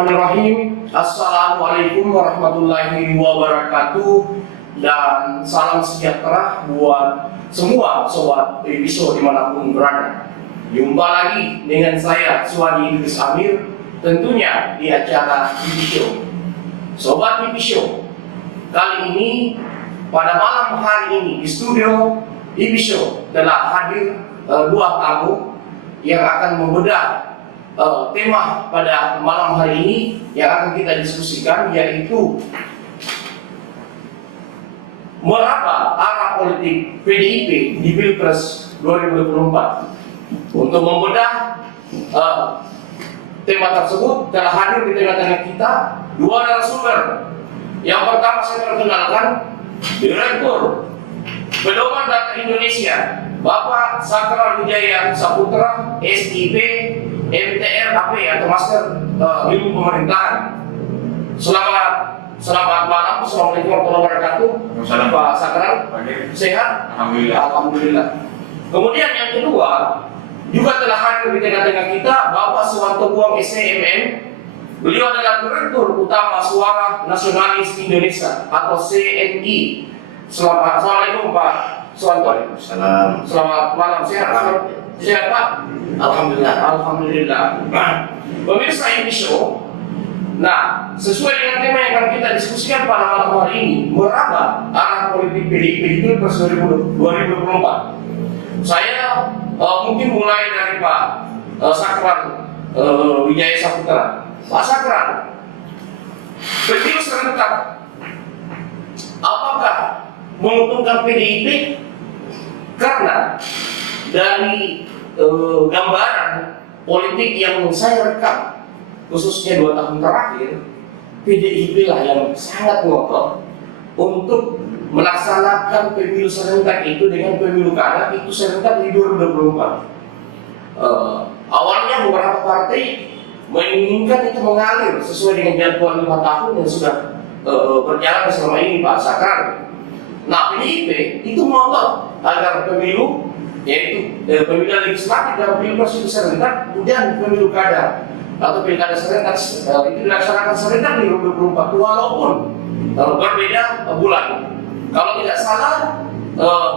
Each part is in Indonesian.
Bismillahirrahmanirrahim. Assalamualaikum warahmatullahi wabarakatuh. Dan salam sejahtera buat semua sobat Pipiso dimanapun berada. Jumpa lagi dengan saya Suwadi Idris Amir, tentunya di acara Pipiso. Sobat Pipiso, kali ini pada malam hari ini di studio Pipiso telah hadir dua tamu yang akan membedah tema pada malam hari ini yang akan kita diskusikan, yaitu meraba arah politik PDIP di Pilpres 2024. Untuk membedah tema tersebut telah hadir di tengah-tengah kita dua narasumber. Yang pertama saya perkenalkan Direktur Pedoman Data Indonesia, Bapak Sakral Wijaya Saputra, SIP, MTR AP atau Master Ilmu Pemerintahan. Selamat malam. Assalamualaikum warahmatullahi wabarakatuh. Pak Sakral, sehat? Alhamdulillah. Kemudian yang kedua juga telah hadir di tengah-tengah kita Bapak Suwanto Buang SCMM. Beliau adalah Direktur Utama Suara Nasionalis Indonesia atau CNI. Assalamualaikum Pak Suwanto. Waalaikumsalam. Selamat malam. Sehat Pak? Alhamdulillah. Pemirsa Pipiso, nah sesuai dengan tema yang akan kita diskusikan pada malam hari ini, meraba arah politik PDIP di Pilpres 2024. Saya mungkin mulai dari Pak Sakral Wijaya Saputra. Pak Sakral, pemilu serentak apakah menguntungkan PDIP? Karena dari gambaran politik yang saya rekam khususnya 2 tahun terakhir, PDIP lah yang sangat ngotot untuk melaksanakan pemilu serentak itu dengan pemilu kada itu serentak di 2024. Awalnya beberapa partai menginginkan itu mengalir sesuai dengan jadwal 5 tahun yang sudah berjalan selama ini Pak Sakral. Nah, PDIP itu ngotot agar pemilu, yaitu pemilu legislatif dan pilpres itu serentak, kemudian pemilu kada atau pilkada serentak itu dilaksanakan serentak di 2024 walaupun berbeda bulan. Kalau tidak salah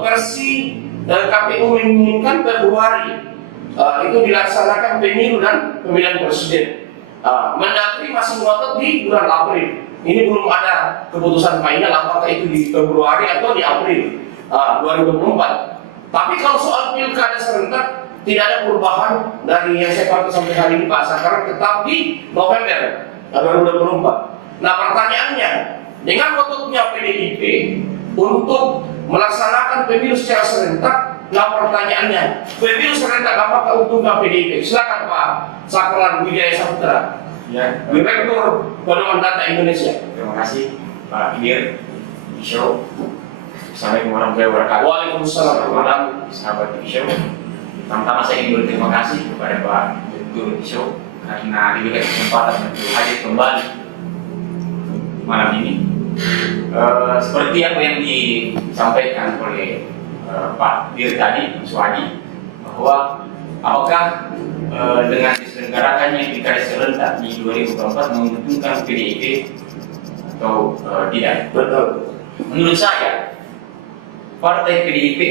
versi KPU menginginkan Februari itu dilaksanakan pemilu dan pemilihan presiden. Mendagri masih ngotot di bulan April. Ini belum ada keputusan final apakah itu di Februari atau di April 2024. Tapi kalau soal pilkada serentak tidak ada perubahan dari yang saya pakai sampai hari ini Pak Sakral, tetap di November 2024. Nah pertanyaannya, dengan ngototnya PDIP untuk melaksanakan pemilu secara serentak, nah pertanyaannya, pemilu serentak apakah untungnya PDIP? Silakan Pak Sakral Wijaya Saputra, Ya, Direktur Pedoman Data Indonesia. terima kasih Pak Idir. Show. Assalamualaikum warahmatullahi wabarakatuh. Waalaikumsalam. Selamat malam sahabat Show. Pertama saya ingin berterima kasih kepada Pak Direktur Show karena diberikan kesempatan untuk hadir kembali malam ini. Seperti apa yang disampaikan oleh Pak Dir tadi, Suwadi, bahwa apakah dengan diselenggarakannya pilkada serentak di 2024 menguntungkan PDIP atau tidak? Betul. Menurut saya, Partai PDIP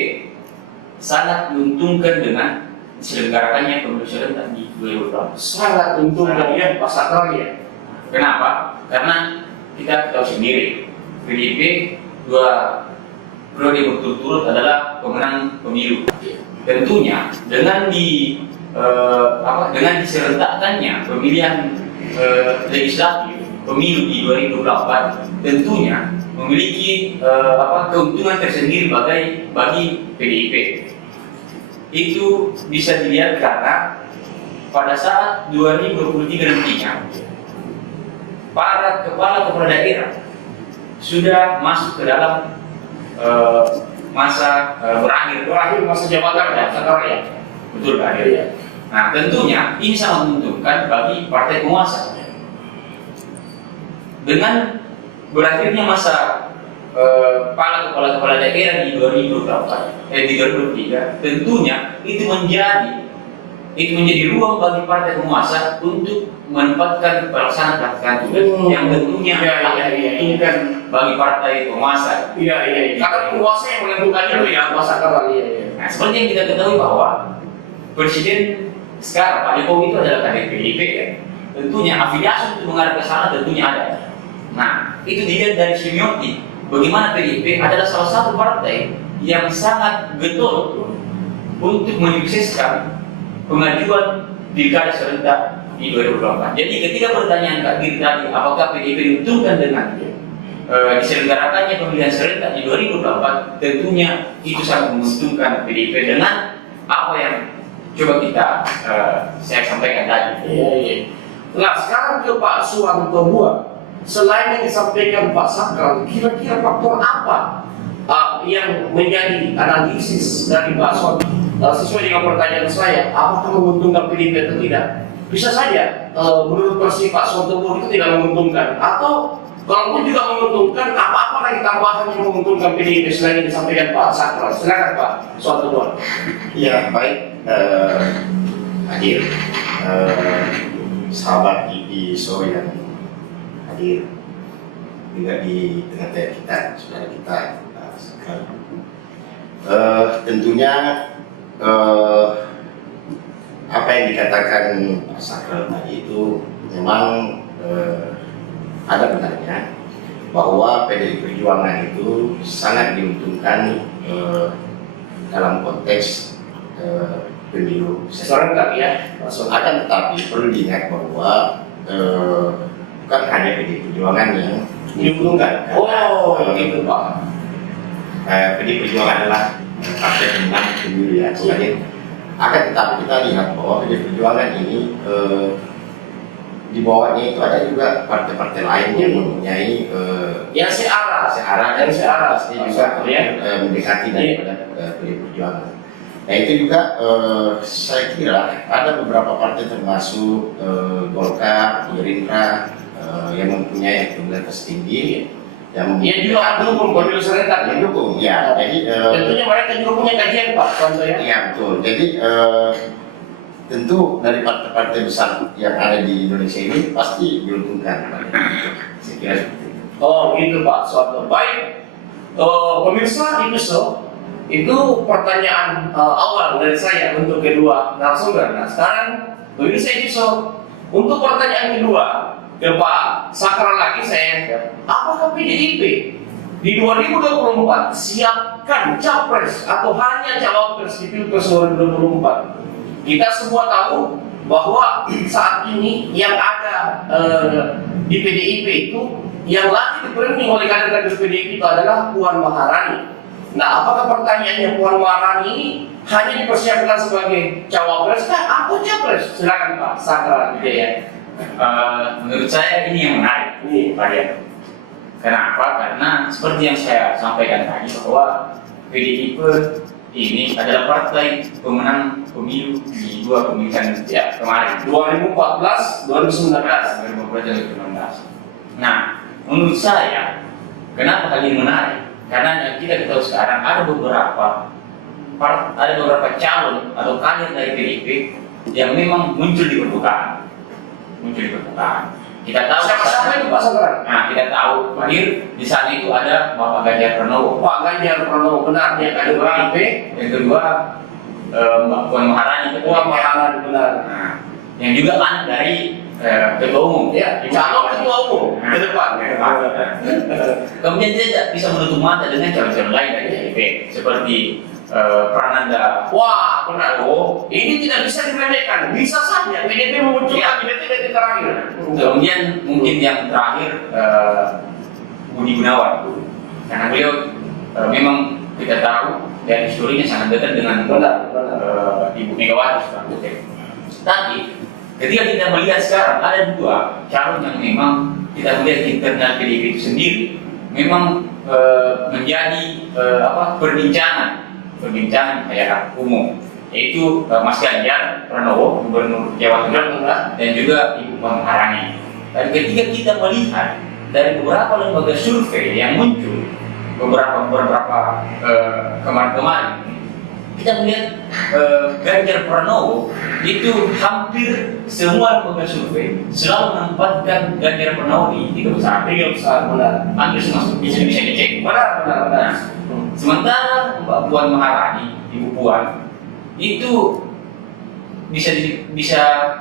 sangat menguntungkan dengan diselenggarakannya pemilu serentak di 2024. Sangat untungkan ya Pak Sakral ya. Kenapa? Karena kita tahu sendiri, PDIP 2 periode berturut-turut adalah pemenang pemilu. Tentunya dengan dengan diserentakkannya pemilihan legislatif pemilu di 2024 tentunya memiliki keuntungan tersendiri bagi PDIP. Itu bisa dilihat karena pada saat 2023 nantinya para kepala daerah sudah masuk ke dalam masa berakhir masa jabatan ya, Sakral ya. betul Pak Adir ya. Nah tentunya ini sangat menguntungkan bagi partai penguasa. Dengan berakhirnya masa kepala daerah di 2023, tentunya itu menjadi itu menjadi ruang bagi partai penguasa untuk menempatkan pelaksanaan tugas yang tentunya Ini kan bagi partai penguasa. karena penguasa yang menentukan itu ya Pak Sakral. Nah, seperti yang kita ketahui bahwa Presiden sekarang Pak Jokowi itu adalah kader PDIP ya. Tentunya afiliasi untuk mengarah ke sana tentunya ada. Nah, itu dilihat dari semiotik. Bagaimana PDIP adalah salah satu partai yang sangat getol untuk menyukseskan pengajuan pilkada serentak di 2024. Jadi ketika pertanyaan Kak Giri tadi, apakah PDIP diuntungkan dengan diselenggarakannya pemilihan serentak di 2024, tentunya itu sangat menguntungkan PDIP dengan apa yang coba kita saya sampaikan tadi. Nah sekarang ke Pak Suwanto Bua, selain yang disampaikan Pak Sakral, kira-kira faktor apa yang menjadi analisis dari Pak Suwanto sesuai dengan pertanyaan saya, apakah menguntungkan PDIP atau tidak? Bisa saja menurut versi Pak Suwanto Bua itu tidak menguntungkan, atau kalaupun juga menguntungkan, apa-apa lagi tambahan yang menguntungkan PDIP selain yang disampaikan Pak Sakral? Silakan Pak Suwanto Bua. Ya baik, hadir sahabat TV show yang hadir juga di tengah-tengah kita, saudara kita sekarang. Tentunya apa yang dikatakan Pak Sakral tadi itu memang ada benarnya bahwa PDI Perjuangan itu sangat diuntungkan dalam konteks pemilu Serentak ya. akan tetapi perlu diingat bahwa bukan hanya PDI Perjuangan yang diuntungkan. Gitu Pak. PDI Perjuangan adalah partai pemenang pemilu ya. Akan tetapi kita lihat bahwa PDI Perjuangan ini di bawahnya itu ada juga partai-partai lain yang mempunyai Yang searah pasti juga mendekati daripada PDI Perjuangan. Nah itu juga saya kira ada beberapa partai termasuk Golkar, Gerindra yang mempunyai elektabilitas tinggi yang juga mendukung pemilu serentak ya. mendukung ya. Jadi tentunya mereka juga punya kajian Pak contohnya. iya betul. Jadi tentu dari partai-partai besar yang ada di Indonesia ini pasti diuntungkan. Saya kira seperti itu. Gitu Pak Suwanto. Baik, pemirsa itu pertanyaan awal dari saya untuk kedua narasumber. Nah sekarang pemirsa untuk pertanyaan kedua ke Pak Sakral lagi saya, apakah PDIP di 2024 siapkan capres atau hanya cawapres di Pilpres 2024? Kita semua tahu bahwa saat ini yang ada di PDIP itu yang lagi dipenuhi oleh kader-kader PDIP itu adalah Puan Maharani. Nah, apakah pertanyaannya Puan Maharani ini hanya dipersiapkan sebagai cawapres atau capres? Silakan Pak Sakral ya. Menurut saya ini yang menarik, Pak Rian. Kenapa? Karena seperti yang saya sampaikan tadi bahwa PDIP ini adalah partai pemenang pemilu di dua pemilihan kemarin 2014, 2019. Nah, menurut saya kenapa hal ini menarik? Karena yang kita ketahui sekarang ada beberapa calon atau kader dari PDIP yang memang muncul di permukaan. Kita tahu Siapa itu Pak Sakral? Nah, kita tahu hadir di sana itu ada Bapak Ganjar Pranowo. Pak Ganjar Pranowo benar dia kader PDIP. Yang kedua Mbak Puan Maharani. Puan Maharani benar. Nah, yang juga anak dari ketua umum. Ya, calon ketua umum ke depan. Kemudian dia tidak bisa menutup mata dengan calon-calon lain dari PDIP seperti Prananda. Wah, benar. Ini tidak bisa diremehkan. Bisa saja PDIP memunculkan di detik-detik terakhir. Kemudian mungkin yang terakhir Budi Gunawan. Karena beliau memang kita tahu dan historinya sangat dekat dengan Ibu Megawati Soekarno Putri. Tapi ketika kita melihat sekarang ada dua calon yang memang kita melihat internal PDIP itu sendiri memang menjadi perbincangan kayak umum, yaitu Mas Ganjar Pranowo, Gubernur Jawa Tengah, dan juga Ibu Puan Maharani. Dan ketika kita melihat dari beberapa lembaga survei yang muncul beberapa kemarin-kemarin, kita melihat Ganjar Pranowo itu hampir semua lembaga survei selalu menempatkan Ganjar Pranowo di 3 besar. 3 besar, benar. Hampir semua bisa dicek. Benar. Nah, sementara Mbak Puan Maharani, Ibu Puan, itu bisa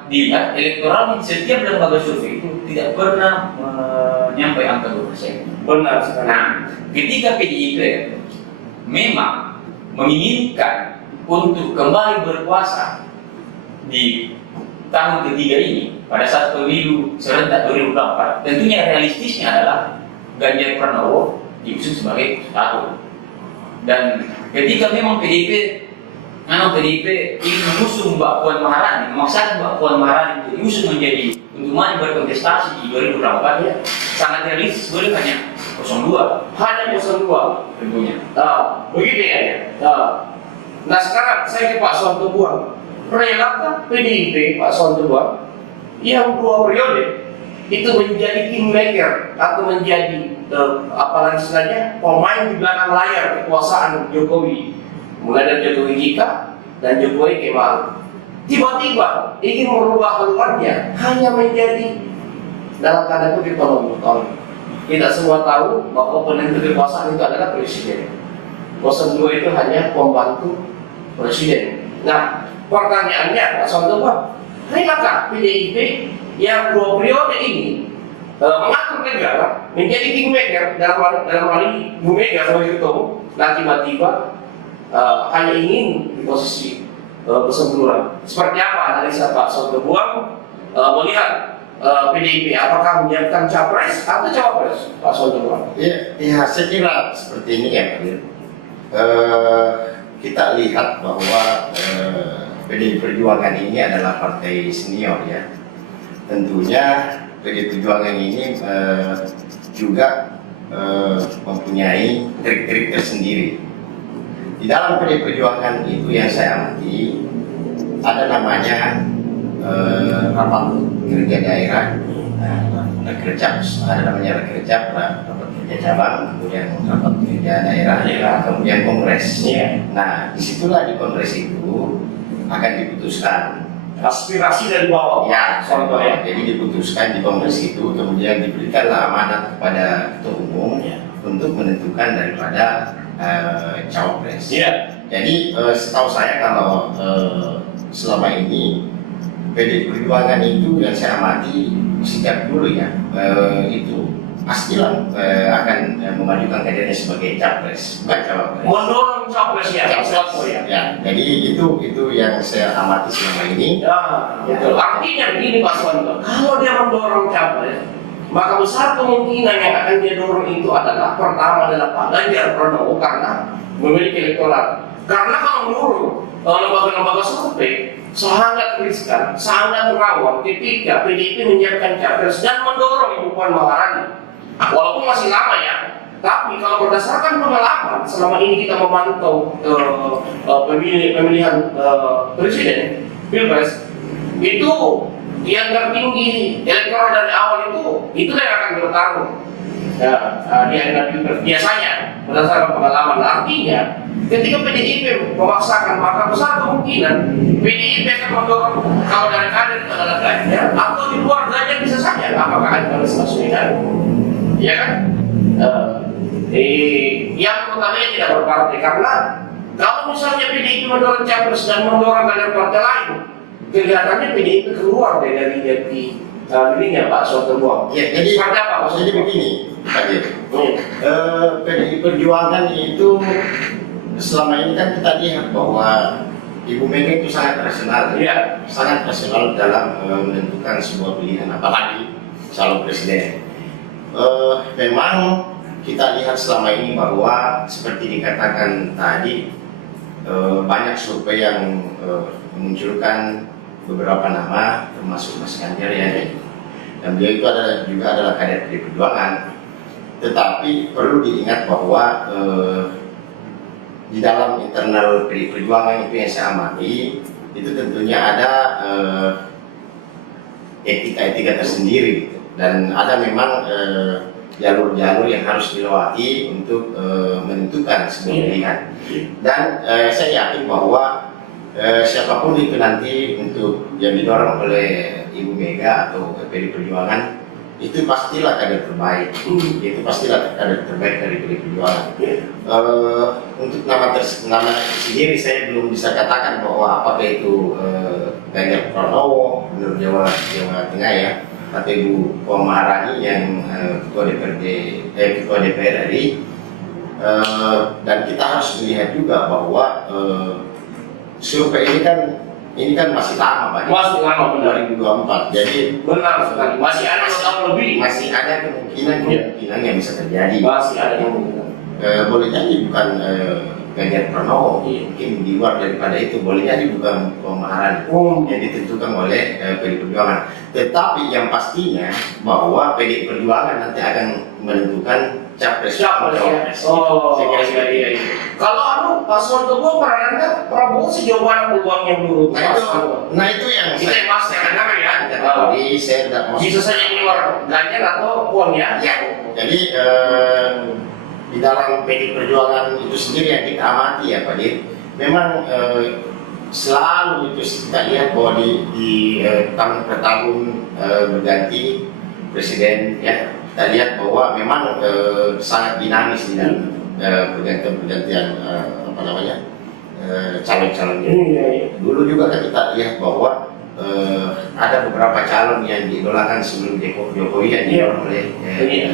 dilihat elektoralnya setiap lembaga survei itu tidak pernah menyampai angka 2%. Benar sekali. Nah, ketika PDIP memang menginginkan untuk kembali berkuasa di tahun ketiga ini pada saat pemilu serentak 2024, tentunya realistisnya adalah Ganjar Pranowo diusung sebagai satu. Dan ketika memang PDIP ingin mengusung Mbak Puan Maharani, memaksakan Mbak Puan Maharani untuk diusung menjadi untuk maju berkontestasi di 2024, ya sangat realistis, boleh hanya 02. Hanya 02 tentunya. Begitu ya. Nah sekarang saya ke Pak Sontobua. Relakah PDIP Pak Sontobua yang 2 periode itu menjadi kingmaker atau menjadi apalagi istilahnya pemain di belakang layar kekuasaan Jokowi, mulai dari Jokowi JK dan Jokowi Kemal, tiba-tiba ingin merubah haluannya hanya menjadi dalam tanda kutip ekonomi. Kita semua tahu bahwa penentu kekuasaan itu adalah presiden. 02 itu hanya pembantu presiden. Nah, pertanyaannya Pak Sontobua, relakah PDIP yang 2 periode ini mengatur negara menjadi kingmaker dalam hal ini Bu Mega sebagai ketua, nah tiba-tiba hanya ingin di posisi kesemburan. Seperti apa analisa Pak Sontobua melihat PDIP, apakah menyiapkan capres atau cawapres Pak Sontobua? Ya, saya kira seperti ini ya Pak Dir. Kita lihat bahwa PDI Perjuangan ini adalah partai senior ya. Tentunya PDI Perjuangan ini juga mempunyai trik-trik tersendiri. Di dalam PDI Perjuangan itu yang saya amati ada namanya rapat kerja daerah, Rekercap, ada namanya Rekercap, rapat kerja cabang, kemudian rapat kerja daerah, kemudian kongres. Nah, disitulah di kongres itu akan diputuskan aspirasi dari bawah. Ya, contohnya. Jadi diputuskan di kongres itu, kemudian diberikanlah amanat kepada ketua umum untuk menentukan daripada cawapres. Jadi setahu saya kalau selama ini PDI Perjuangan itu yang saya amati sejak dulu ya, itu pastilah akan memajukan kadernya sebagai capres, bukan cawapres. Mendorong capres ya. Ya, jadi itu yang saya amati selama ini. Betul. Artinya begini Pak Sontobua, kalau dia mendorong capres, maka besar kemungkinan yang akan dia dorong itu adalah pertama adalah Pak Ganjar Pranowo karena memiliki elektoral. Karena kalau menurut lembaga-lembaga survei sangat riskan, sangat rawan ketika PDIP menyiapkan capres dan mendorong Ibu Puan Maharani. Walaupun masih lama ya, tapi kalau berdasarkan pengalaman selama ini kita memantau pemilihan presiden, pilpres, itu yang tertinggi elektoral dari awal itu yang akan bertarung di akhir pilpres biasanya berdasarkan pengalaman. Artinya ketika PDIP memaksakan, maka besar kemungkinan PDIP akan mendorong kalau dari kader itu adalah Ganjar, atau di luar Ganjar bisa saja apakah Anies Baswedan, ya kan? Yang utamanya tidak berpartai, karena kalau misalnya PDIP mendorong capres dan mendorong kader partai lain, kelihatannya PDIP keluar dari dirinya Pak Sontobua. Ya, jadi seperti apa Pak Sontobua? Jadi begini, Pak Dir. PDI Perjuangan itu selama ini kan kita lihat bahwa Ibu Mega itu sangat rasional, sangat rasional dalam menentukan sebuah pilihan, apalagi calon presiden. Memang kita lihat selama ini bahwa seperti dikatakan tadi, banyak survei yang memunculkan beberapa nama, termasuk Mas Ganjar ya, dan beliau itu juga adalah kader PDI Perjuangan. Tetapi perlu diingat bahwa di dalam internal PDI Perjuangan itu yang saya amati, itu tentunya ada etika-etika tersendiri gitu. Dan ada memang jalur-jalur yang harus dilewati untuk menentukan sebuah pilihan. Dan saya yakin bahwa siapapun itu nanti untuk yang didorong oleh Ibu Mega atau PDI Perjuangan itu pastilah kader terbaik. Itu pastilah kader terbaik dari PDI Perjuangan. Untuk nama sendiri saya belum bisa katakan bahwa apakah itu Ganjar Pranowo, Gubernur Jawa Tengah ya, atau Ibu Puan Maharani yang Ketua DPR RI. Dan kita harus melihat juga bahwa survei ini kan masih lama, Pak. Masih lama, benar. 2024. Jadi Benar sekali. Masih ada 2 tahun lebih. masih ada kemungkinan yang bisa terjadi. Masih ada kemungkinan. Boleh jadi bukan Ganjar Pranowo, Iya. mungkin di luar daripada itu. Boleh jadi bukan Puan Maharani yang ditentukan oleh PDI Perjuangan. Tetapi yang pastinya bahwa PDI Perjuangan nanti akan menentukan capres. Siapa? Oh, Saya kira seperti iya, itu. iya. Kalau paslon kedua peranannya Prabowo sejauh mana peluangnya menurut Nah itu yang kita yang mas ya, karena ya. Jadi saya tidak mau. Bisa saja keluar Ganjar atau Puan ya. Ya, jadi di dalam PDI Perjuangan itu sendiri yang kita amati ya Pak Dir, memang selalu itu kita lihat bahwa di tahun per tahun berganti presiden ya, kita lihat bahwa memang sangat dinamis di dalam pergantian calon-calonnya. Dulu juga kan kita lihat bahwa ada beberapa calon yang diidolakan sebelum Jokowi yang didorong oleh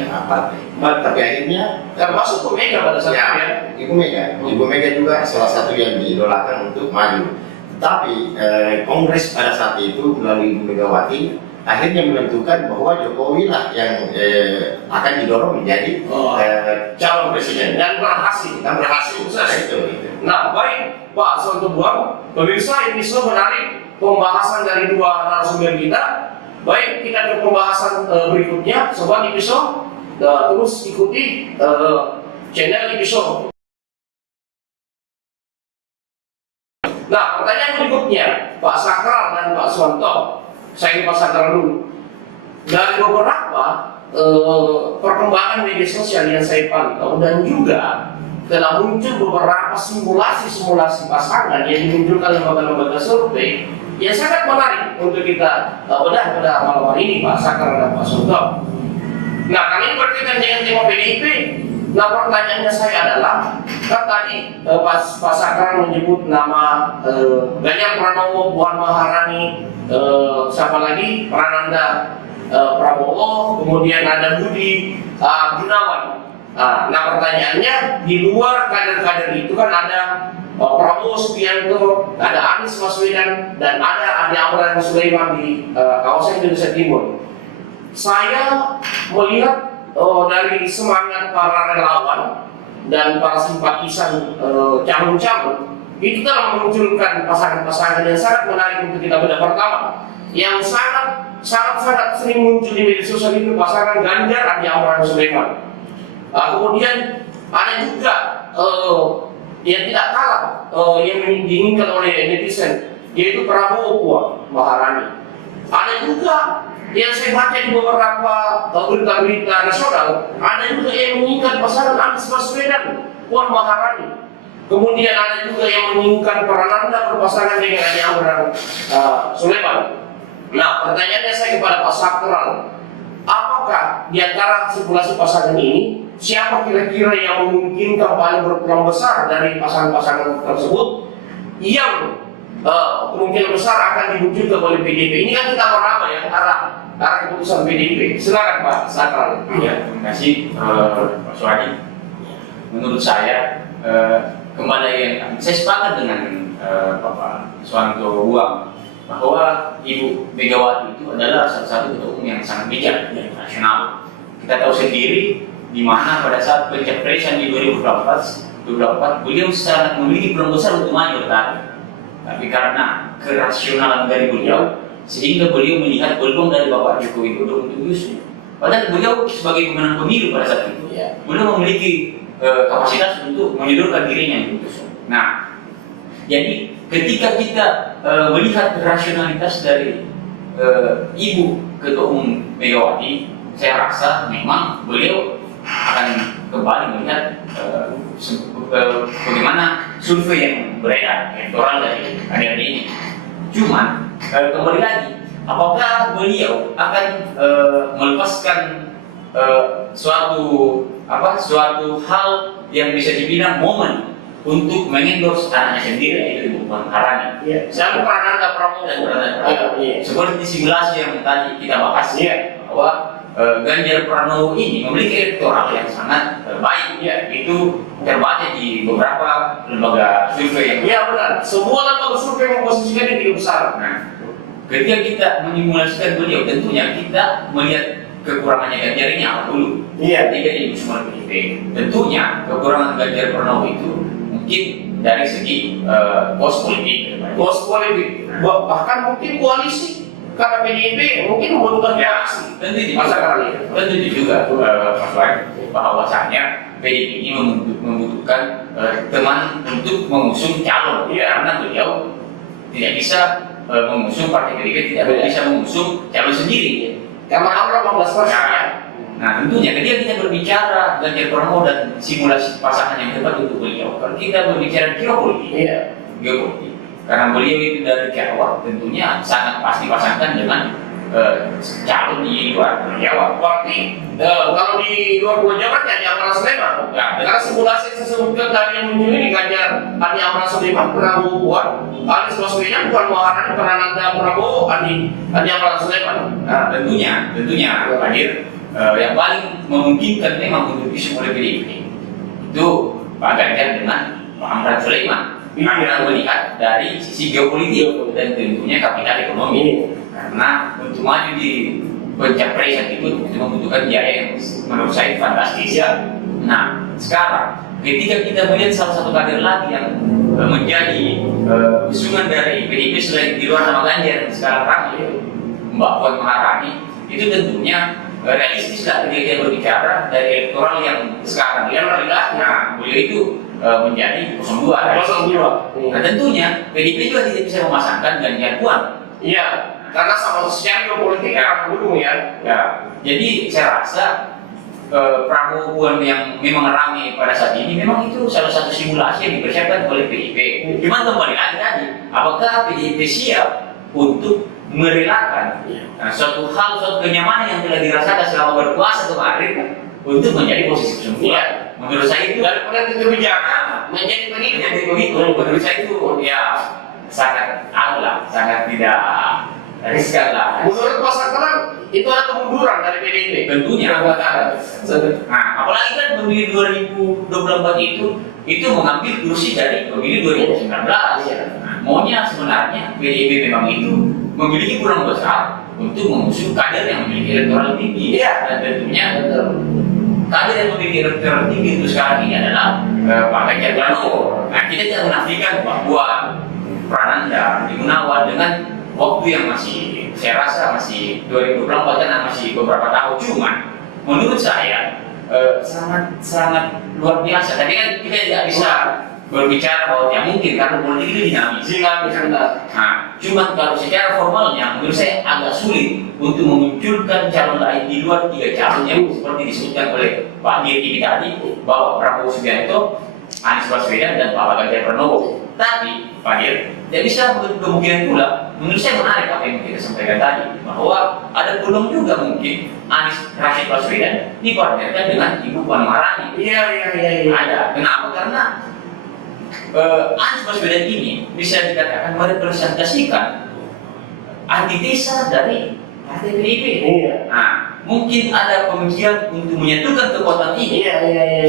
partai. Tapi akhirnya Termasuk Bu Mega pada saat itu ya. Ibu Mega juga salah satu yang diidolakan untuk maju. Tetapi Kongres pada saat itu melalui Ibu Megawati akhirnya menentukan bahwa Jokowi lah yang akan didorong menjadi calon presiden Dan berhasil. Nah, itu. Nah, baik Pak Sonto Buang, pemirsa episode menarik pembahasan dari 2 narasumber kita. Baik, kita ke pembahasan berikutnya. Sobat episode, terus ikuti channel episode. Nah, pertanyaan berikutnya, Pak Sakral dan Pak Suwanto. Saya ke Pak Sakral dulu. Dari beberapa perkembangan media sosial yang saya pantau dan juga telah muncul beberapa simulasi pasangan yang dimunculkan lembaga-lembaga survei yang sangat menarik untuk kita bedah pada malam hari ini, Pak Sakral dan Pak Suwanto. Nah, kali ini berkaitan dengan tema PDIP. Nah, pertanyaannya saya adalah, kan tadi Pak Sakral menyebut nama Ganjar Pranowo, Puan Maharani, siapa lagi, Prananda Prabowo, kemudian ada Budi Gunawan. Nah, pertanyaannya, di luar kader-kader itu kan ada Prabowo Subianto, ada Anies Baswedan, dan ada Andi Amran Sulaiman di kawasan Indonesia Timur. Saya melihat dari semangat para relawan dan para simpatisan calon-calon itu telah memunculkan pasangan-pasangan yang sangat menarik untuk kita bedah. Pertama, yang sangat sering muncul di media sosial itu pasangan Ganjar Andi Amran Sulaiman. Kemudian ada juga yang tidak kalah yang diinginkan oleh netizen, yaitu Prabowo Puan Maharani. Ada juga yang saya baca di beberapa berita-berita nasional, ada juga yang menginginkan pasangan Anies Baswedan Puan Maharani. Kemudian ada juga yang menginginkan Prananda berpasangan dengan Andi Amran Sulaiman. Nah, pertanyaannya saya kepada Pak Sakral, apakah di antara simulasi pasangan ini, siapa kira-kira yang memungkinkan paling berperan besar dari pasangan-pasangan tersebut yang kemungkinan besar akan dimunculkan oleh PDIP? Ini kan kita meraba ya arah keputusan PDIP. Silakan Pak Sakral. Ya, terima kasih Pak Suhadi. Menurut saya kembali yang saya sepakat dengan Bapak Suwanto Buang bahwa Ibu Megawati itu adalah salah satu ketua umum yang sangat bijak dan rasional. Kita tahu sendiri di mana pada saat pencapresan di 2024 beliau sangat memiliki peluang besar untuk maju bertarung. Tapi karena kerasionalan dari beliau, sehingga beliau melihat peluang dari Bapak Joko Widodo untuk Yusuf. Padahal beliau sebagai pemenang pemilu pada saat itu, beliau memiliki kapasitas untuk menyodorkan dirinya untuk Yusuf. Nah, jadi ketika kita melihat rasionalitas dari Ibu Ketua Umum Megawati, saya rasa memang beliau akan kembali melihat bagaimana survei yang beredar elektoral dari hari ini. Cuman kembali lagi, apakah beliau akan melepaskan suatu hal yang bisa dibilang momen untuk mengendorse anaknya sendiri, yaitu Puan Maharani. Iya. Saya Prananda Prabowo dan Prananda Prabowo. Seperti simulasi yang tadi kita bahas, bahwa Ganjar Pranowo ini memiliki elektoral yang sangat baik, itu terbaca di beberapa lembaga survei yang benar. Semua lembaga survei memposisikan dia 3 besar. Nah, ketika kita menyimulasikan beliau, tentunya kita melihat kekurangannya Ganjar ini apa dulu. Ketika dia semua PDIP, tentunya kekurangan Ganjar Pranowo itu mungkin dari segi pos politik, bahkan mungkin koalisi. Karena PDIP mungkin membutuhkan reaksi. Tentu juga Mas Wahid, bahwasanya PDIP ini membutuhkan teman untuk mengusung calon. Karena beliau tidak bisa mengusung, partai PDIP tidak bisa mengusung calon sendiri. Karena Abraham 15%. Nah, tentunya ketika kita berbicara Ganjar Pranowo dan simulasi pasangan yang tepat untuk beliau, kalau kita berbicara geopolitik, karena beliau itu dari Jawa, tentunya sangat pasti pasangkan dengan calon di luar Jawa. Berarti kalau di luar Pulau Jawa kan Amran Sulaiman. Karena simulasi yang saya sebutkan tadi yang muncul ini Ganjar, Amran Sulaiman, Prabowo Puan, Anies Baswedan, Puan Maharani, Prananda Prabowo, Amran Sulaiman. Nah, tentunya hadir yang paling memungkinkan memang untuk diusung oleh PDIP itu Pak Ganjar dengan Pak Amran Sulaiman. Karena melihat dari sisi geopolitik dan tentunya kapital ekonomi. Karena untuk maju di pencapresan itu membutuhkan biaya yang menurut saya fantastis. Nah, sekarang ketika kita melihat salah satu kader lagi yang menjadi usungan dari PDIP selain di luar nama Ganjar sekarang ramai, Mbak Puan Maharani, itu tentunya realistis lah ketika dia berbicara dari elektoral yang sekarang. Nah, beliau itu menjadi 02. Nah, tentunya PDIP juga tidak bisa memasangkan Ganjar Puan. Karena sama secara geopolitik mendukung Jadi saya rasa Prabowo Puan yang memang ramai pada saat ini memang itu salah satu simulasi yang dipersiapkan oleh PDIP. Cuma kembali lagi tadi, apakah PDIP siap untuk merelakan suatu kenyamanan yang telah dirasakan selama berkuasa kemarin untuk menjadi posisi sempurna? Menurut saya itu daripada itu kebijakan menjadi begitu. Menurut saya itu sangat tidak riskan lah. Menurut Mas Akram itu ada kemunduran dari PDIP. Tentunya. Nah, apalagi kan pemilu 2024 itu mengambil kursi dari pemilu 2019. Nah, maunya sebenarnya PDIP memang itu memiliki peluang besar untuk mengusung kader yang memiliki elektoral tinggi. Dan tentunya kader yang memiliki elektoral tinggi itu sekarang ini adalah Pak Ganjar Pranowo. Nah, kita tidak menafikan bahwa Prananda Gunawan dengan waktu yang masih, saya rasa masih 2024 karena masih beberapa tahun. Cuman menurut saya sangat luar biasa. Tadi kan kita tidak bisa berbicara bahwa ya mungkin karena politik itu dinamis. Nah, cuman kalau secara formalnya menurut saya agak sulit untuk memunculkan calon lain di luar 3 calon yang seperti disebutkan oleh Pak Dirki tadi, bahwa Prabowo Subianto, Anies Baswedan dan Pak Ganjar Pranowo. Tapi Pak Dir, tidak bisa kemungkinan pula. Menurut saya menarik apa yang kita sampaikan tadi, bahwa ada peluang juga mungkin Anies Rashid Baswedan dipartnerkan dengan Ibu Puan Maharani. Ada. Kenapa? Karena Anies Baswedan ini bisa dikatakan merepresentasikan antitesa dari partai PDIP. Nah, mungkin ada pemikiran untuk menyatukan kekuatan ini.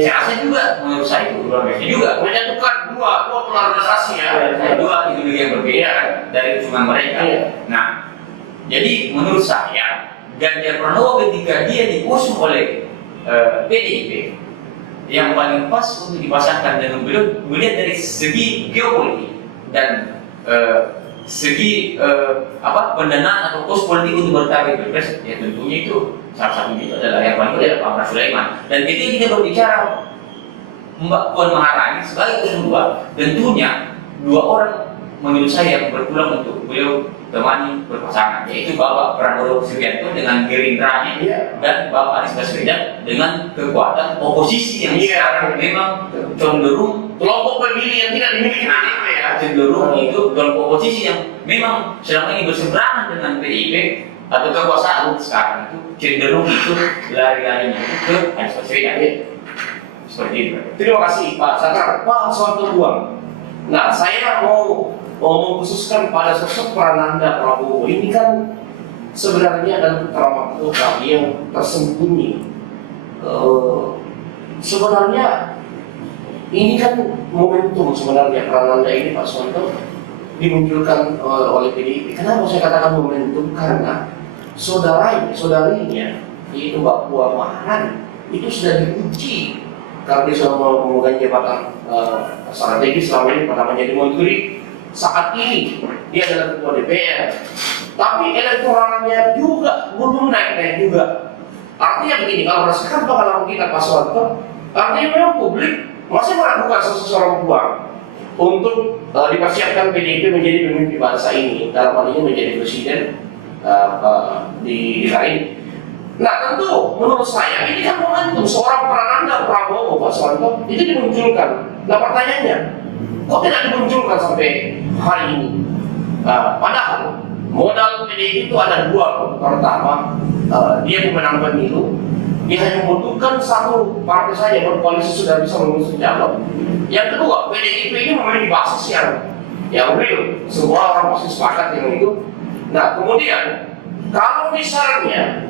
Saya rasa juga menurut saya itu luar biasa juga. Menyatukan dua polarisasi dua ideologi yang berbeda dari usungan mereka. Nah, jadi menurut saya Ganjar Pranowo ketika dia diusung oleh PDIP, yang paling pas untuk dipasangkan dengan beliau melihat dari segi geopolitik dan segi pendanaan atau kos politik untuk bertarung pilpres, ya tentunya itu salah satunya itu adalah yang paling adalah Pak Amran Sulaiman. Dan ketika kita berbicara Mbak Puan Maharani sebagai kedua, tentunya 2 orang menurut saya berpulang untuk beliau temani berpasangan, yaitu Bapak Prabowo Subianto dengan Gerindra dan Bapak Anies Baswedan dengan kekuatan oposisi yang sekarang memang cenderung kelompok pemilih yang tidak dimiliki PDIP ya. Cenderung itu kelompok oposisi yang memang selama ini berseberangan dengan PDIP atau kekuasaan sekarang itu cenderung itu lari-larinya ke Anies Baswedan. Seperti itu. Terima kasih Pak Sakar. Pak Soeharto Buang. Nah, saya mau mengkhususkan pada sosok Prananda Prabowo. Ini kan sebenarnya adalah putra mahkota yang tersembunyi. Sebenarnya ini kan momentum sebenarnya Prananda ini Pak Soeharto dimunculkan oleh PDIP. Kenapa saya katakan momentum? Karena saudarinya yaitu Mbak Puan Maharani itu sudah diuji karena dia sudah memegang jabatan strategis selama ini pertama jadi menteri. Saat ini dia adalah ketua DPR, tapi elektoralnya juga belum naik juga. Artinya begini, kalau berdasarkan pengalaman kita Pak Soeharto, artinya memang publik masih meragukan seseorang Puan untuk dipersiapkan PDIP menjadi pemimpin bangsa ini, dalam hal ini menjadi presiden di lain. Nah tentu menurut saya ini kan momentum seorang Prananda Prabowo Pak Soeharto itu dimunculkan. Nah pertanyaannya, kok tidak dimunculkan sampai hari ini? Padahal modal PDIP itu ada dua. Pertama, dia pemenang pemilu, dia hanya membutuhkan satu partai saja berkoalisi sudah bisa mengusung calon. Yang kedua, PDIP ini memiliki basis yang real, semua orang pasti sepakat dengan itu. Nah kemudian kalau misalnya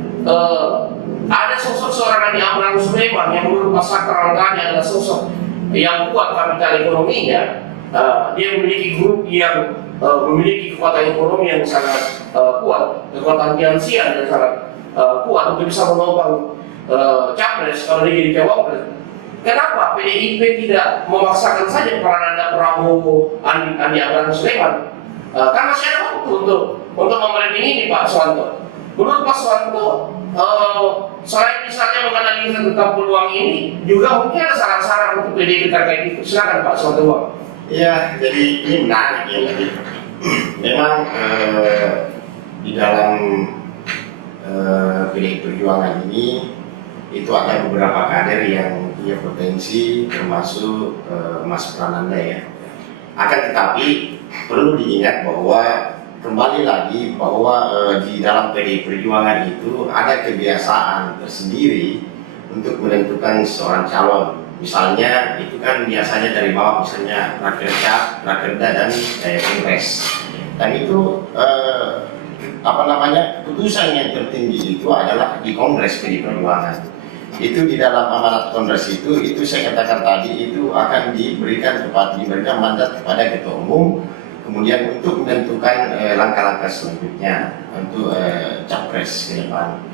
ada sosok seorang Andi Amran Sulaiman yang menurut Pak Sakar adalah sosok yang kuat kapital ekonominya, dia memiliki grup yang memiliki kekuatan ekonomi yang sangat kuat, kekuatan finansial yang sangat kuat untuk bisa menopang capres kalau dia jadi cawapres. Kenapa PDIP tidak memaksakan saja Prananda Prabowo, Andi Amran Sulaiman? Kan masih ada waktu untuk memerangi ini Pak Soeharto. Menurut Pak Soeharto, selain misalnya menganalisa tentang peluang ini, juga mungkin ada saran-saran untuk PDIP terkait itu. Silakan Pak Soeharto. Ya, jadi ini menarik ya. Jadi memang di dalam PDIP Perjuangan ini itu ada beberapa kader yang punya potensi, termasuk Mas Prananda ya. Akan tetapi perlu diingat bahwa kembali lagi bahwa di dalam PDIP Perjuangan itu ada kebiasaan tersendiri untuk menentukan seorang calon. Misalnya itu kan biasanya dari bawah, misalnya Rakerda dan Kongres. Dan itu keputusan yang tertinggi itu adalah di Kongres PDIP Perjuangan. Itu di dalam amanat Kongres itu saya katakan tadi itu akan diberikan mandat kepada ketua umum, kemudian untuk menentukan langkah-langkah selanjutnya untuk capres ke depan.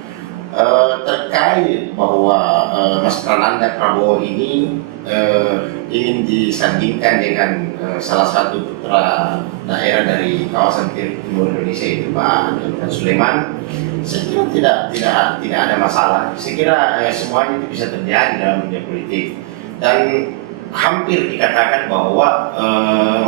Terkait bahwa Mas Prananda Prabowo ini ingin disandingkan dengan salah satu putra daerah dari kawasan timur Indonesia itu Pak Amran Sulaiman, saya kira tidak ada masalah. Saya kira semuanya itu bisa terjadi dalam dunia politik, dan hampir dikatakan bahwa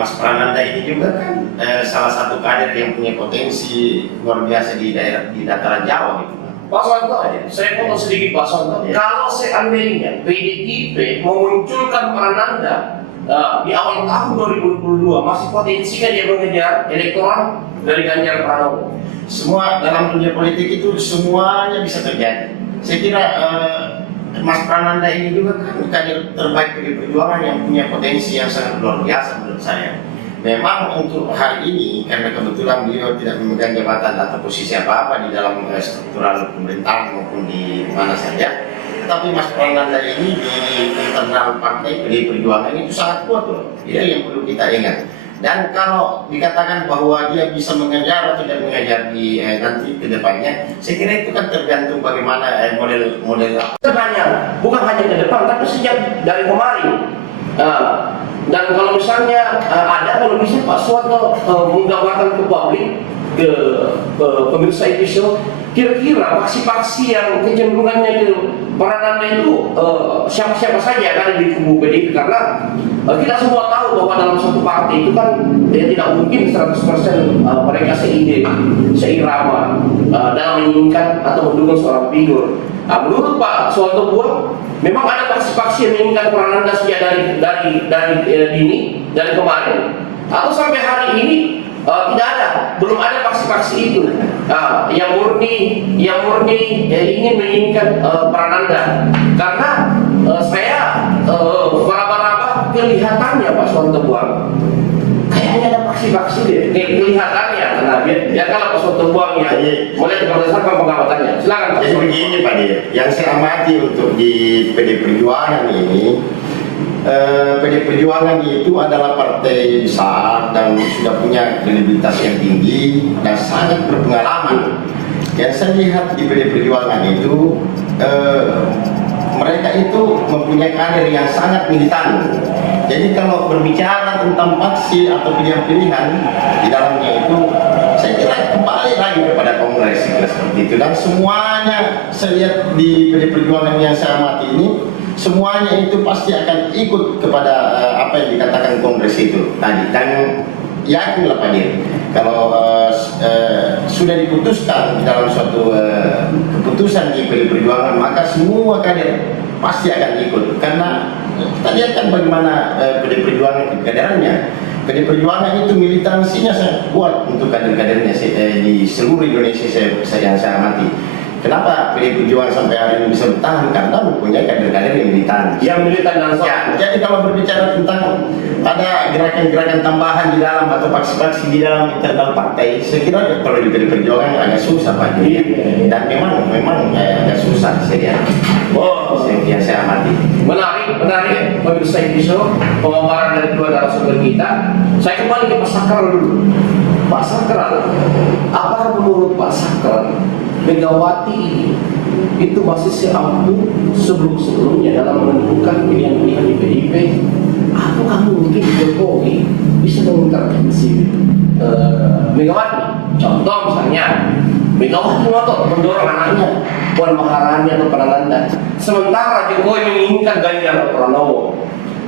Mas Prananda ini juga kan salah satu kader yang punya potensi luar biasa di dataran Jawa gitu. Pak Soeharto, saya potong sedikit Pak Soeharto. Ya. Kalau seandainya PDIP memunculkan Prananda di awal tahun 2022, masih potensi kan dia mengejar elektoral dari Ganjar Pranowo? Semua dalam dunia politik itu semuanya bisa terjadi. Saya kira Mas Prananda ini juga kan kader terbaik PDIP Perjuangan yang punya potensi yang sangat luar biasa menurut saya. Memang untuk hari ini karena kebetulan beliau tidak memegang jabatan atau posisi apa-apa di dalam struktural pemerintahan maupun di mana saja, tetapi Mas Prananda ini di internal partai PDIP Perjuangan itu sangat kuat loh. Itu yang perlu kita ingat. Dan kalau dikatakan bahwa dia bisa mengejar atau tidak mengejar di nanti ke depannya, saya kira itu kan tergantung bagaimana model sebenarnya bukan hanya ke depan, tapi sejak dari kemarin. Dan kalau misalnya kalau bisa Pak Soeharto menggambarkan ke publik, ke pemirsa itu show, kira-kira faksi-faksi yang kecenderungannya ke Prananda itu siapa-siapa saja yang ada di kubu PDIP, karena kita semua tahu bahwa dalam satu partai itu kan tidak mungkin 100% mereka seide, seirama dalam menginginkan atau mendukung seorang figur. Menurut Pak Suwanto Buang, memang ada faksi-faksi yang menginginkan Prananda sejak dari kemarin, atau sampai hari ini tidak ada, belum ada faksi-faksi itu yang murni ingin menginginkan Prananda. Karena saya meraba-raba kelihatannya Pak Suwanto Buang, kayaknya ada faksi-faksi deh, kelihatannya. Nah, biar kalau Pak Suwanto Buang yang mulai berdasarkan pengamatannya, silakan Pak. Jadi begini Pak Dir, yang saya amati untuk di PD Perjuangan ini, PD Perjuangan itu adalah partai besar dan sudah punya kredibilitas yang tinggi dan sangat berpengalaman. Yang saya lihat di PD Perjuangan itu, mereka itu mempunyai kader yang sangat militan. Jadi kalau berbicara tentang faksi atau pilihan-pilihan di dalamnya itu, saya kira kembali lagi kepada kongres seperti itu. Dan semuanya saya lihat di PD Perjuangan yang saya amati ini, semuanya itu pasti akan ikut kepada apa yang dikatakan kongres itu tadi. Dan yakinlah Pak Dir, kalau sudah diputuskan dalam suatu keputusan di PD Perjuangan, maka semua kader pasti akan ikut. Karena kita lihat kan bagaimana PD Perjuangan kaderannya. PD Perjuangan itu militansinya sangat kuat untuk kader-kadernya di seluruh Indonesia yang saya amati. Kenapa PD Perjuangan sampai hari ini bisa bertahan? Karena mempunyai kader-kader yang militan. Yang militan dan Ya, jadi kalau berbicara tentang ada gerakan-gerakan tambahan di dalam atau faksi-faksi di dalam internal partai, saya kira kalau di PD Perjuangan agak susah Pak. Dan memang agak susah saya lihat. Yang saya amati. Menarik pemirsa Ipiso, pemaparan dari dua narasumber kita. Saya kembali ke Pak Sakral dulu. Pak Sakral, apa menurut Pak Sakral, Megawati itu masih seampuh sebelum-sebelumnya dalam menentukan pilihan-pilihan di PDIP? Apakah mungkin Jokowi bisa mengintervensi Megawati? Contoh misalnya, Megawati ngotot mendorong anaknya Puan Maharani atau Prananda, sementara Jokowi menginginkan Ganjar Pranowo.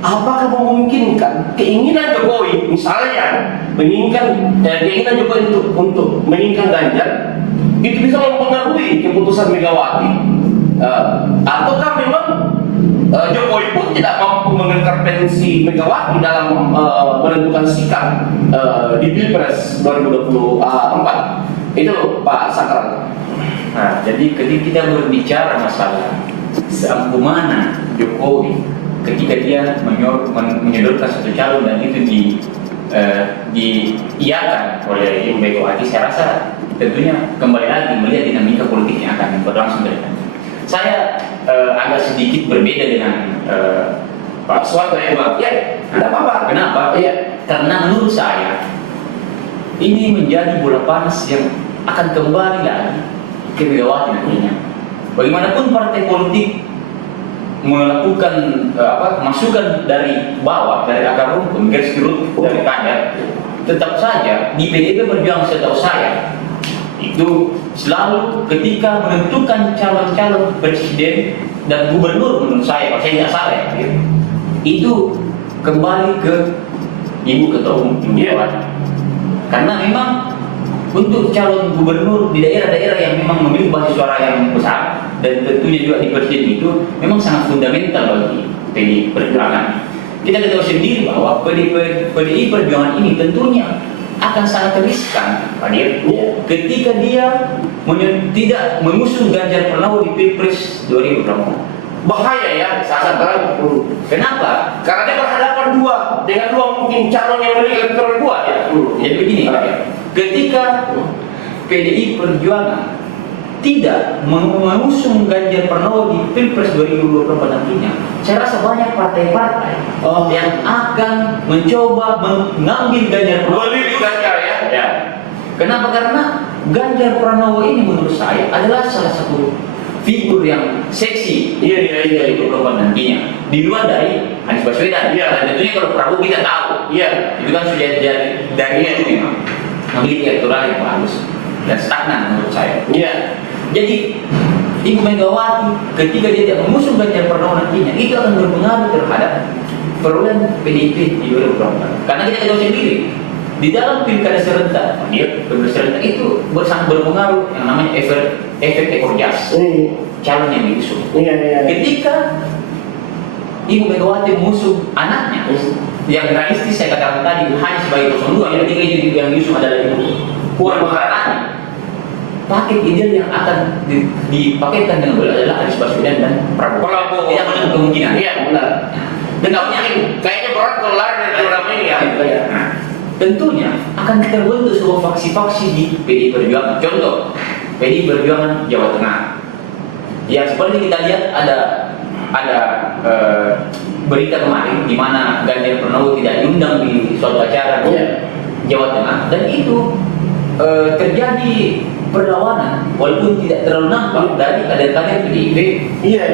Apakah memungkinkan keinginan Jokowi, misalnya menginginkan keinginan Jokowi untuk menginginkan Ganjar, itu bisa mempengaruhi keputusan Megawati? Ataukah memang Jokowi pun tidak mampu mengintervensi Megawati dalam menentukan sikap di Pilpres 2024? Itu Pak Sakral. Nah, jadi ketika kita berbicara masalah seampuh mana Jokowi ketika dia menyodorkan satu calon dan itu diiyakan oleh Ibu Megawati, saya rasa tentunya kembali lagi melihat dinamika politik yang akan berlangsung ke depan. Saya agak sedikit berbeda dengan Pak Suwanto ya Pak. Ya, tidak apa-apa. Kenapa? Iya. Karena menurut saya ini menjadi bola panas yang akan kembali lagi ke Megawati nantinya. Bagaimanapun partai politik melakukan masukan dari bawah, dari akar rumput, grassroots, dari kader, tetap saja di PDIP Perjuangan setahu saya itu selalu ketika menentukan calon-calon presiden dan gubernur, menurut saya, kalau saya tidak salah ya, itu kembali ke Ibu Ketua Umum Megawati. Karena memang untuk calon gubernur di daerah-daerah yang memang memiliki basis suara yang besar dan tentunya juga di presiden itu memang sangat fundamental bagi PDI Perjuangan. Kita ketahui sendiri bahwa PDI Perjuangan ini tentunya akan sangat riskan, Pak Dir, ketika dia tidak mengusung Ganjar Pranowo di Pilpres 2024. Bahaya ya, sangat terang. Kenapa? Karena dia berhadapan dengan dua mungkin calon yang memiliki elektoral dua ya. Jadi begini, Pak Dir. Ketika PDI Perjuangan tidak mengusung Ganjar Pranowo di Pilpres 2024 nantinya, saya rasa banyak partai-partai yang akan mencoba mengambil Ganjar Pranowo. Boleh Ganjar ya. Kenapa? Karena Ganjar Pranowo ini menurut saya adalah salah satu figur yang seksi di 2024 nantinya. Di luar dari Anies Baswedan. Dan tentunya kalau Prabowo kita tahu, itu kan sudah dari itu memang memiliki elektoral yang bagus dan stagnan menurut saya. Jadi Ibu Megawati ketika dia tidak mengusung Ganjar Pranowo nantinya itu akan berpengaruh terhadap perolehan PDIP di 2024. Karena kita tahu sendiri di dalam pilkada serentak, pilkada serentak itu sangat berpengaruh yang namanya efek ekor jas calon yang diusung. Ketika Ibu Megawati mengusung anaknya, yang realistis saya katakan tadi hanya sebagai 02, yang ketiga yang diusung adalah Ibu Puan Maharani. Paket ideal yang akan dipaketkan dengan beliau adalah Anies Baswedan dan Prabowo. Tidak menutup kemungkinan. Iya benar. Dan kayaknya berat kalau lari dari program ini ya. Nah, tentunya akan terbentuk sebuah faksi-faksi di PDI Perjuangan. Contoh, PDI Perjuangan Jawa Tengah. Yang seperti kita lihat ada berita kemarin di mana Ganjar Pranowo tidak diundang di suatu acara di Jawa Tengah, dan itu terjadi perlawanan walaupun tidak terlalu nampak dari kader-kader PDIP. Iya.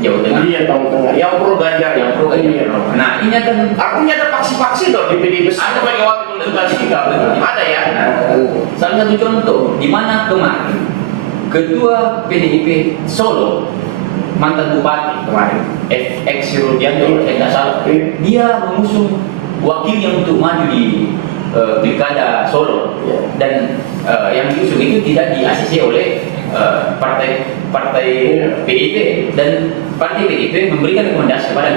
Jawa Tengah. Iya, Jawa Tengah. Yang pro Ganjar, yang pro Ganjar. Nah, ini akan artinya ada faksi-faksi dong di PDIP. Ada Megawati menentukan sikap. Ada ya. Salah satu contoh di mana kemarin Ketua PDIP Solo, mantan bupati kemarin, X Rudianto, kalau saya tidak salah, dia mengusung wakilnya untuk maju di pilkada Solo, dan yang diusung itu tidak di-ACC oleh partai PDIP, dan partai PDIP memberikan rekomendasi kepada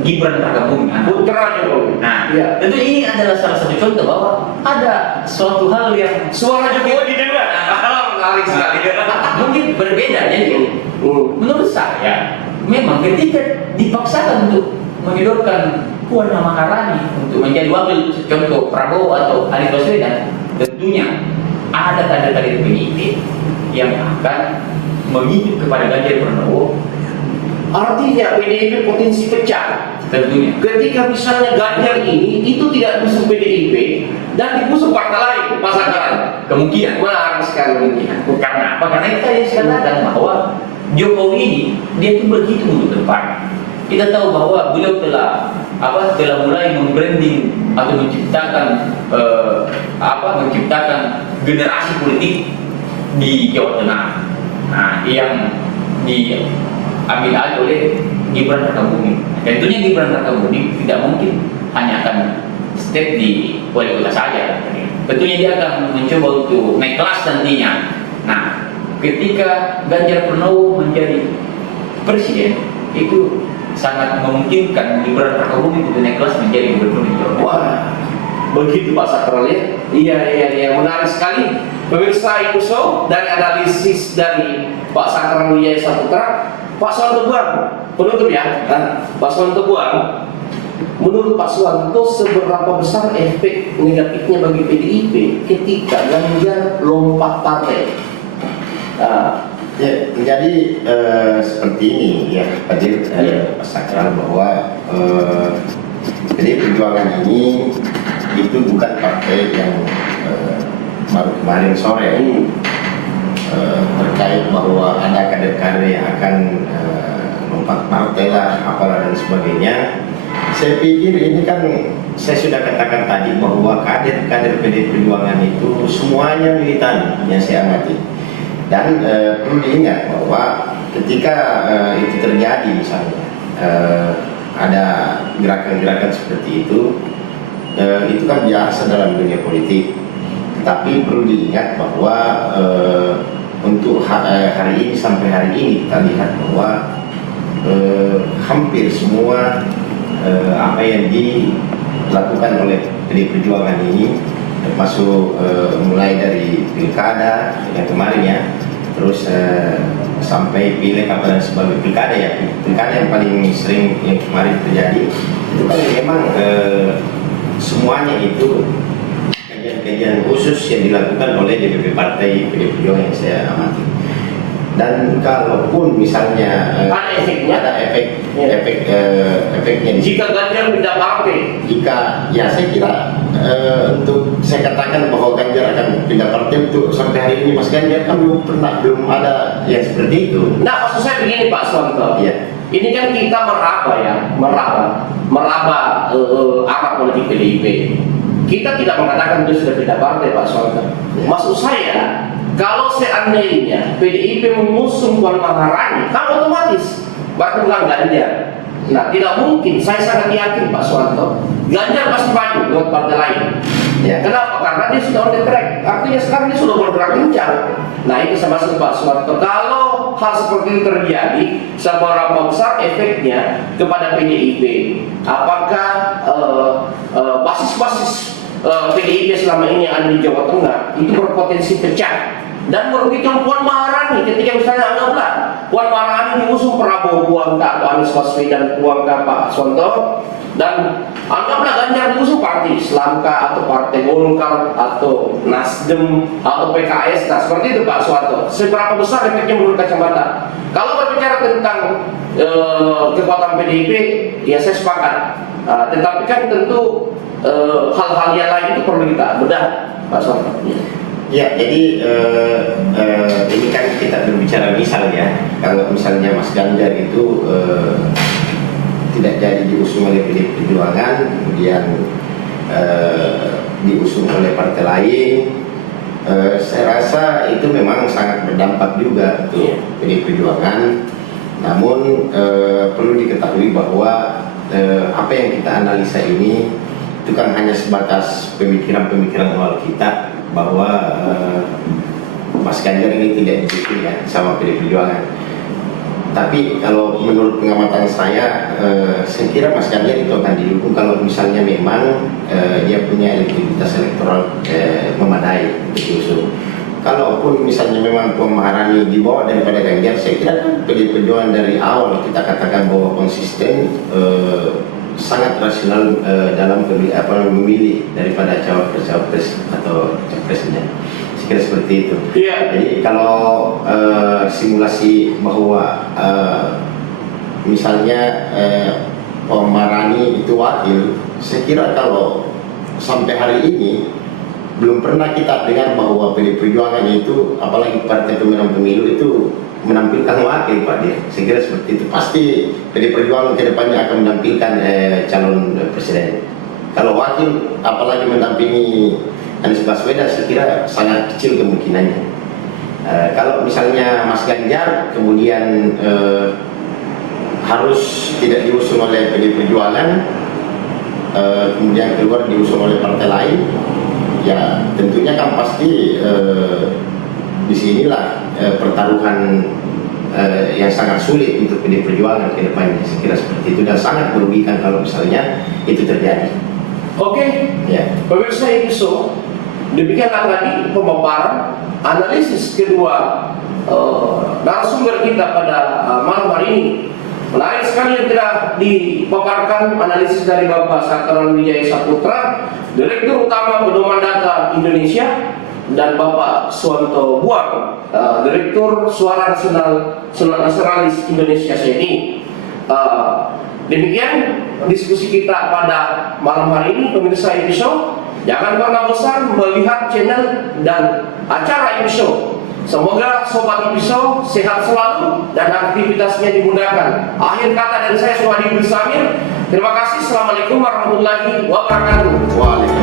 Gibran Rakabuming putra Jokowi. Nah, tentu ini adalah salah satu contoh bahwa ada suatu hal yang Suara Jokowi didengar. Menarik sekali. mungkin berbeda. Jadi menurut saya memang ketika dipaksakan untuk menyodorkan Puan Maharani untuk menjadi wakil contoh Prabowo atau Anies Baswedan, tentunya ada kader-kader PDIP yang akan mengikut kepada Ganjar Pranowo. Artinya PDIP potensi pecah. Tentunya Ketika misalnya Ganjar ini itu tidak diusung PDIP dan diusung partai lain, pasangan. kemungkinan. Menarik sekali kemungkinan. Karena apa? Karena kita yang katakan bahwa Jokowi ini dia itu begitu untuk depan. Kita tahu bahwa beliau telah mulai membranding atau menciptakan generasi politik di Jawa Tengah. Nah, yang diambil alih oleh Gibran Rakabuming. Tentunya Gibran Rakabuming tidak mungkin hanya akan step di wali kota saja. Tentunya dia akan mencoba untuk naik kelas nantinya. Nah, ketika Ganjar Pranowo menjadi presiden, itu sangat memungkinkan Gibran Rakabuming untuk naik kelas menjadi gubernur di Jawa Tengah. Wah, begitu Pak Sakral ya? Iya, menarik sekali. Pemirsa Ibu Show, dari analisis dari Pak Sakral Wijaya Saputra, Pak Suwanto, penutup ya. Pak Suwanto, menurut Pak Suwanto seberapa besar efek negatifnya bagi PDIP ketika Ganjar lompat partai? Ya, jadi seperti ini ya Hadir Pak Sakral, bahwa jadi Perjuangan ini itu bukan partai yang baru kemarin sore terkait bahwa ada kader-kader yang akan lompat partai lah, apalah dan sebagainya. Saya pikir ini kan saya sudah katakan tadi bahwa kader-kader PDI Perjuangan itu semuanya militan yang saya amati. Dan perlu diingat bahwa ketika itu terjadi, misalnya ada gerakan-gerakan seperti itu kan biasa dalam dunia politik. Tapi perlu diingat bahwa untuk hari ini sampai hari ini kita lihat bahwa hampir semua apa yang dilakukan oleh PDI Perjuangan ini, termasuk mulai dari pilkada yang kemarin ya, terus sampai pileg apa dan sebagai pilkada ya, pilkada yang paling sering yang kemarin terjadi itu kan memang semuanya itu kajian khusus yang dilakukan oleh DPP Partai PDI Perjuangan yang saya amati. Dan kalaupun misalnya Ada efeknya? ada efeknya di Jika Ganjar tidak partai, jika ya saya kira untuk saya katakan bahwa Ganjar akan pindah partai untuk sampai hari ini Mas Ganjar kan belum ada yang seperti itu. nah maksud saya begini Pak Suwanto. Iya. Ini kan kita meraba arah politik PDIP. Kita tidak mengatakan itu sudah pindah partai Pak Suwanto. Maksud saya, Kalau seandainya PDIP mengusung Puan Maharani, kan otomatis berarti bukan Ganjar. Nah, tidak mungkin. Saya sangat yakin Pak Suwanto, Ganjar pasti maju lewat partai lain. Ya, kenapa? Karena dia sudah on the track. Artinya sekarang dia sudah bergerak kencang. Nah, itu sama Pak Suwanto. Kalau hal seperti itu terjadi, seberapa besar efeknya kepada PDIP? Apakah basis-basis PDIP selama ini yang ada di Jawa Tengah itu berpotensi pecah dan merugikan Puan Maharani ketika misalnya anggaplah Puan Maharani diusung Prabowo Puangka atau Anies Baswedan Puangka Pak Suwanto, dan anggaplah Ganjar diusung Partai Islamka atau Partai Golkar atau Nasdem atau PKS. Nah, seperti itu Pak Suwanto. Seberapa besar efeknya menurut kacamata? Kalau berbicara tentang kekuatan PDIP, ya saya sepakat. Tetapi kan tentu hal-hal yang lain itu perlu kita bedah, Pak Suwanto. Ya, jadi ini kan kita berbicara misal ya, kalau misalnya Mas Ganjar itu tidak jadi diusung oleh PDI Perjuangan, kemudian diusung oleh partai lain, saya rasa itu memang sangat berdampak juga untuk PDI Perjuangan. Namun perlu diketahui bahwa apa yang kita analisa ini itu kan hanya sebatas pemikiran-pemikiran awal kita bahwa Mas Ganjar ini tidak didukung ya sama PDI Perjuangan. Tapi kalau menurut pengamatan saya kira Mas Ganjar itu akan didukung kalau misalnya memang dia punya elektabilitas elektoral memadai untuk diusung. Kalaupun misalnya memang Puan Maharani di bawah daripada Ganjar, saya kira kan PDI Perjuangan dari awal kita katakan bahwa konsisten, sangat rasional dalam memilih daripada cawapres atau capresnya. Saya kira seperti itu. Iya. Jadi kalau simulasi bahwa misalnya Puan Maharani itu wakil, saya kira kalau sampai hari ini belum pernah kita dengar bahwa PDI Perjuangan itu, apalagi partai pemenang pemilu itu menampilkan wakil Pak dia. Saya kira seperti itu. Pasti PDI Perjuangan ke depannya akan menampilkan calon presiden. Kalau wakil, apalagi mendampingi Anies Baswedan, saya kira sangat kecil kemungkinannya. Kalau misalnya Mas Ganjar kemudian harus tidak diusung oleh PDI Perjuangan, kemudian keluar diusung oleh partai lain, ya tentunya kan pasti disinilah pertaruhan yang sangat sulit untuk PDI Perjuangan ke depannya. Saya kira seperti itu, dan sangat merugikan kalau misalnya itu terjadi. Oke, Ya. pemirsa episode, demikianlah tadi pemaparan analisis kedua narasumber kita pada malam hari ini. Menarik sekali yang telah dipaparkan analisis dari Bapak Satriwan Wijaya Saputra, Direktur Utama Pedoman Data Indonesia, dan Bapak Suwanto Buang, Direktur Suara Nasionalis Indonesia SNI. Demikian diskusi kita pada malam hari ini, pemirsa episode. Jangan pernah bosan melihat channel dan acara episode. Semoga Sobat Episode sehat selalu dan aktivitasnya dimudahkan. Akhir kata dari saya, Suhadi Samir. Terima kasih. Assalamualaikum warahmatullahi wabarakatuh. Waalaikumsalam.